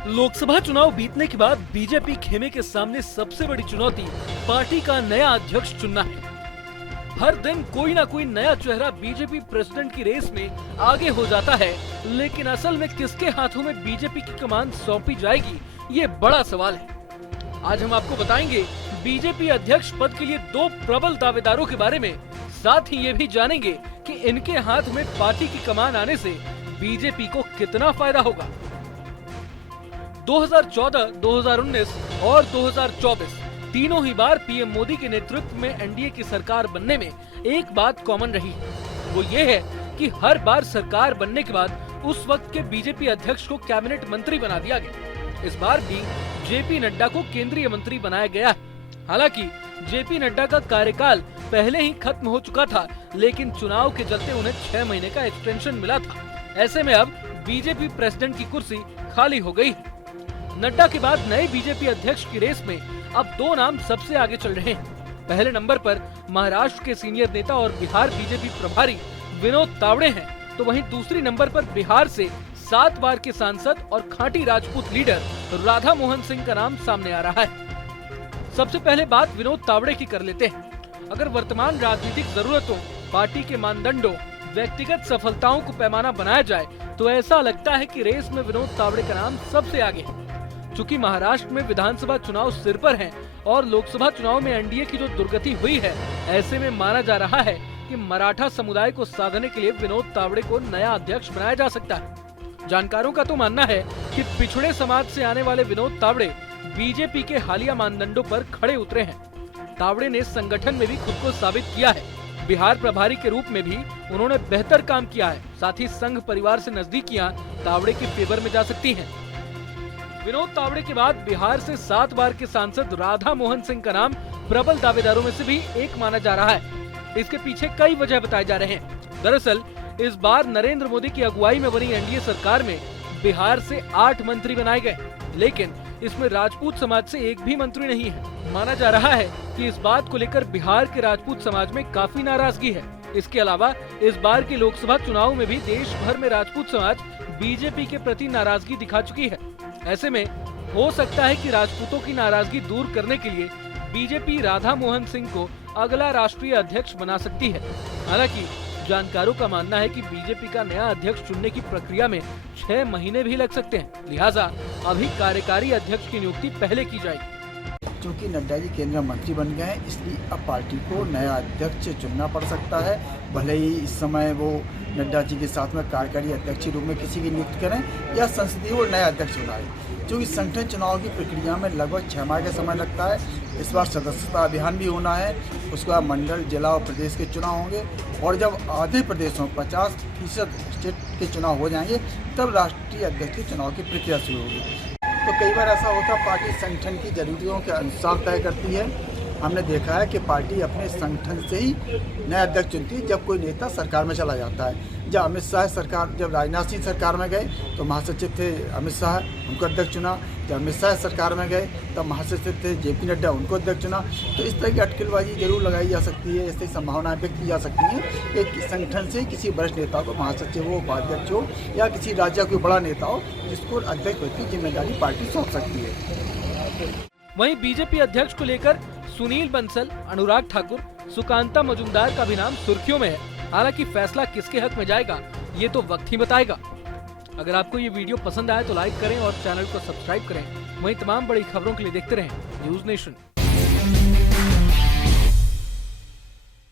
लोकसभा चुनाव बीतने के बाद बीजेपी खेमे के सामने सबसे बड़ी चुनौती पार्टी का नया अध्यक्ष चुनना है। हर दिन कोई ना कोई नया चेहरा बीजेपी प्रेसिडेंट की रेस में आगे हो जाता है, लेकिन असल में किसके हाथों में बीजेपी की कमान सौंपी जाएगी, ये बड़ा सवाल है। आज हम आपको बताएंगे बीजेपी अध्यक्ष पद के लिए दो प्रबल दावेदारों के बारे में, साथ ही ये भी जानेंगे कि इनके हाथ में पार्टी की कमान आने से बीजेपी को कितना फायदा होगा। 2014, 2019 और 2024 तीनों ही बार पीएम मोदी के नेतृत्व में एनडीए की सरकार बनने में एक बात कॉमन रही, वो ये है कि हर बार सरकार बनने के बाद उस वक्त के बीजेपी अध्यक्ष को कैबिनेट मंत्री बना दिया गया। इस बार भी जेपी नड्डा को केंद्रीय मंत्री बनाया गया है। हालांकि जेपी नड्डा का कार्यकाल पहले ही खत्म हो चुका था, लेकिन चुनाव के चलते उन्हें 6 महीने का एक्सटेंशन मिला था। ऐसे में अब बीजेपी प्रेसिडेंट की कुर्सी खाली हो गई है। नड्डा के बाद नए बीजेपी अध्यक्ष की रेस में अब दो नाम सबसे आगे चल रहे हैं। पहले नंबर पर महाराष्ट्र के सीनियर नेता और बिहार बीजेपी प्रभारी विनोद तावड़े हैं, तो वहीं दूसरी नंबर पर बिहार से 7 बार के सांसद और खांटी राजपूत लीडर राधा मोहन सिंह का नाम सामने आ रहा है। सबसे पहले बात विनोद तावड़े की कर लेते हैं। अगर वर्तमान राजनीतिक जरूरतों, पार्टी के मानदंडों, व्यक्तिगत सफलताओं को पैमाना बनाया जाए तो ऐसा लगता है कि रेस में विनोद तावड़े का नाम सबसे आगे है। चूंकि महाराष्ट्र में विधानसभा चुनाव सिर पर हैं और लोकसभा चुनाव में एनडीए की जो दुर्गति हुई है, ऐसे में माना जा रहा है कि मराठा समुदाय को साधने के लिए विनोद तावड़े को नया अध्यक्ष बनाया जा सकता है। जानकारों का तो मानना है कि पिछड़े समाज से आने वाले विनोद तावड़े बीजेपी के हालिया मानदंडों पर खड़े उतरे हैं। तावड़े ने संगठन में भी खुद को साबित किया है। बिहार प्रभारी के रूप में भी उन्होंने बेहतर काम किया है। साथ ही संघ परिवार से नजदीकियां तावड़े के फेवर में जा सकती हैं। विनोद तावड़े के बाद बिहार से 7 बार के सांसद राधा मोहन सिंह का नाम प्रबल दावेदारों में से भी एक माना जा रहा है। इसके पीछे कई वजह बताए जा रहे हैं। दरअसल इस बार नरेंद्र मोदी की अगुवाई में बनी एनडीए सरकार में बिहार से 8 मंत्री बनाए गए, लेकिन इसमें राजपूत समाज से एक भी मंत्री नहीं है। माना जा रहा है कि इस बात को लेकर बिहार के राजपूत समाज में काफी नाराजगी है। इसके अलावा इस बार के लोकसभा चुनाव में भी देश भर में राजपूत समाज बीजेपी के प्रति नाराजगी दिखा चुकी है। ऐसे में हो सकता है कि राजपूतों की नाराजगी दूर करने के लिए बीजेपी राधा मोहन सिंह को अगला राष्ट्रीय अध्यक्ष बना सकती है। हालांकि जानकारों का मानना है कि बीजेपी का नया अध्यक्ष चुनने की प्रक्रिया में 6 महीने भी लग सकते हैं, लिहाजा अभी कार्यकारी अध्यक्ष की नियुक्ति पहले की जाएगी। चूँकि नड्डा जी केंद्रीय मंत्री बन गए हैं, इसलिए अब पार्टी को नया अध्यक्ष चुनना पड़ सकता है। भले ही इस समय वो नड्डा जी के साथ में कार्यकारी अध्यक्ष के रूप में किसी की नियुक्ति करें या संसदीय वो नया अध्यक्ष बनाए। जो इस संगठन चुनाव की प्रक्रिया में लगभग 6 माह का समय लगता है। इस बार सदस्यता अभियान भी होना है, उसके बाद मंडल, जिला और प्रदेश के चुनाव होंगे, और जब आधे प्रदेशों 50% स्टेट के चुनाव हो जाएंगे तब राष्ट्रीय अध्यक्ष के चुनाव की प्रक्रिया शुरू होगी। तो कई बार ऐसा होता है पार्टी संगठन की जरूरतों के अनुसार तय करती है। हमने देखा है कि पार्टी अपने संगठन से ही नया अध्यक्ष चुनती है जब कोई नेता सरकार में चला जाता है। जब अमित शाह सरकार, जब राजनाथ सिंह सरकार में गए तो महासचिव थे अमित शाह, उनको अध्यक्ष चुना। जब अमित शाह सरकार में गए तब महासचिव थे जेपी नड्डा, उनको अध्यक्ष चुना। तो इस तरह की अटकलबाजी जरूर लगाई जा सकती है, ऐसी संभावनाएं व्यक्त की जा सकती हैं। एक संगठन से किसी वरिष्ठ नेता को, महासचिव हो, उपाध्यक्ष हो या किसी राज्य का कोई बड़ा नेता हो, जिसको अध्यक्ष पद की जिम्मेदारी पार्टी सौंप सकती है। वहीं बीजेपी अध्यक्ष को लेकर सुनील बंसल, अनुराग ठाकुर, सुकांता मजूमदार का भी नाम सुर्खियों में है। हालांकि फैसला किसके हक में जाएगा ये तो वक्त ही बताएगा। अगर आपको ये वीडियो पसंद आए तो लाइक करें और चैनल को सब्सक्राइब करें। वहीं तमाम बड़ी खबरों के लिए देखते रहें न्यूज़ नेशन।